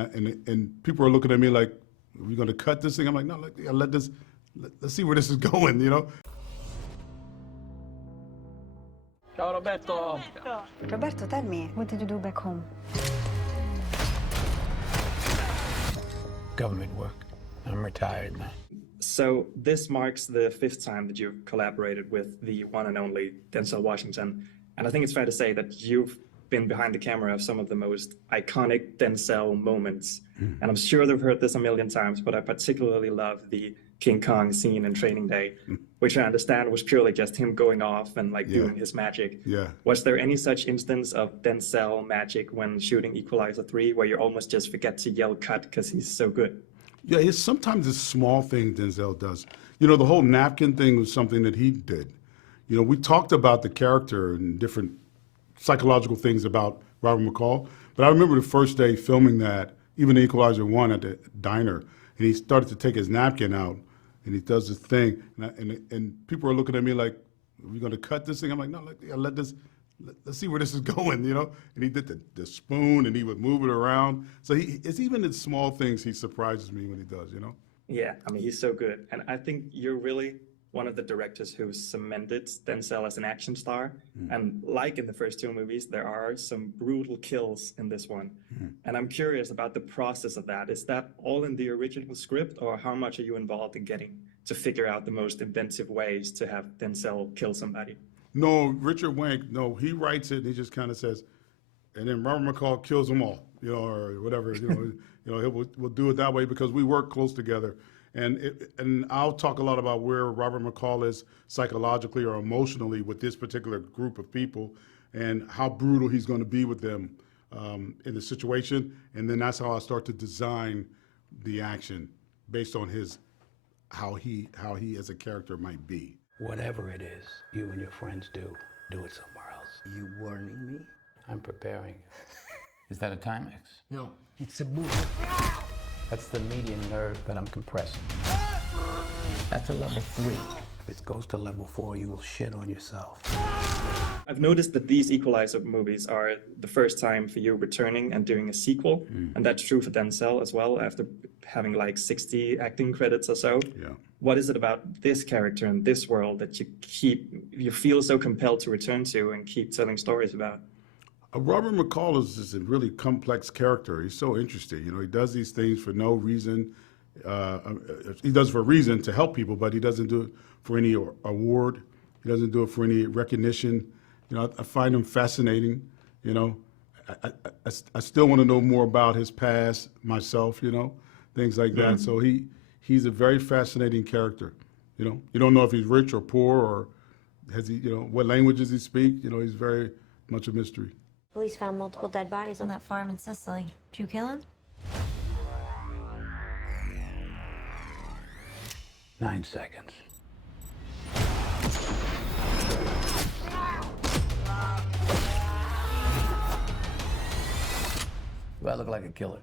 and people are looking at me like, are we going to cut this thing? I'm like, no, let's see where this is going, you know? Ciao Roberto. Roberto, tell me, what did you do back home? Government work. I'm retired now. So this marks the 5th time that you've collaborated with the one and only Denzel Washington. And I think it's fair to say that you've been behind the camera of some of the most iconic Denzel moments. And I'm sure they've heard this a million times, but I particularly love the King Kong scene in Training Day, which I understand was purely just him going off and like doing his magic. Yeah. Was there any such instance of Denzel magic when shooting Equalizer 3 where you almost just forget to yell cut because he's so good? Yeah, sometimes it's small things Denzel does. You know, the whole napkin thing was something that he did. You know, we talked about the character and different psychological things about Robert McCall, but I remember the first day filming that, even the Equalizer 1 at the diner, and he started to take his napkin out, and he does this thing, and people are looking at me like, are we going to cut this thing? I'm like, no, let's see where this is going, you know? And he did the spoon, and he would move it around. So it's even in small things he surprises me when he does, you know? Yeah, I mean, he's so good. And I think you're really one of the directors who cemented Denzel as an action star. And like in the first 2 movies, there are some brutal kills in this one. And I'm curious about the process of that. Is that all in the original script, or how much are you involved in getting to figure out the most inventive ways to have Denzel kill somebody? No, Richard Wank, no, he writes it and he just kind of says, and then Robert McCall kills them all, you know, or whatever, we'll do it that way because we work close together. And I'll talk a lot about where Robert McCall is psychologically or emotionally with this particular group of people and how brutal he's going to be with them in the situation. And then that's how I start to design the action based on how he as a character might be. Whatever it is you and your friends do it somewhere else. You warning me? I'm preparing you. Is that a Timex? No, it's a movie. That's the median nerve that I'm compressing. That's a level 3. If it goes to level 4, you will shit on yourself. I've noticed that these Equalizer movies are the first time for you returning and doing a sequel. And that's true for Denzel as well, after having like 60 acting credits or so. Yeah. What is it about this character and this world that you feel so compelled to return to and keep telling stories about? Robert McCall is just a really complex character. He's so interesting. You know, he does these things for no reason. He does it for a reason to help people, but he doesn't do it for any award. He doesn't do it for any recognition. You know, I find him fascinating. You know, I still want to know more about his past myself. You know, things like that. So he's a very fascinating character. You know, you don't know if he's rich or poor or has he, you know, what languages he speak. You know, he's very much a mystery. Police found multiple dead bodies on that farm in Sicily. Did you kill him? 9 seconds. Do I look like a killer?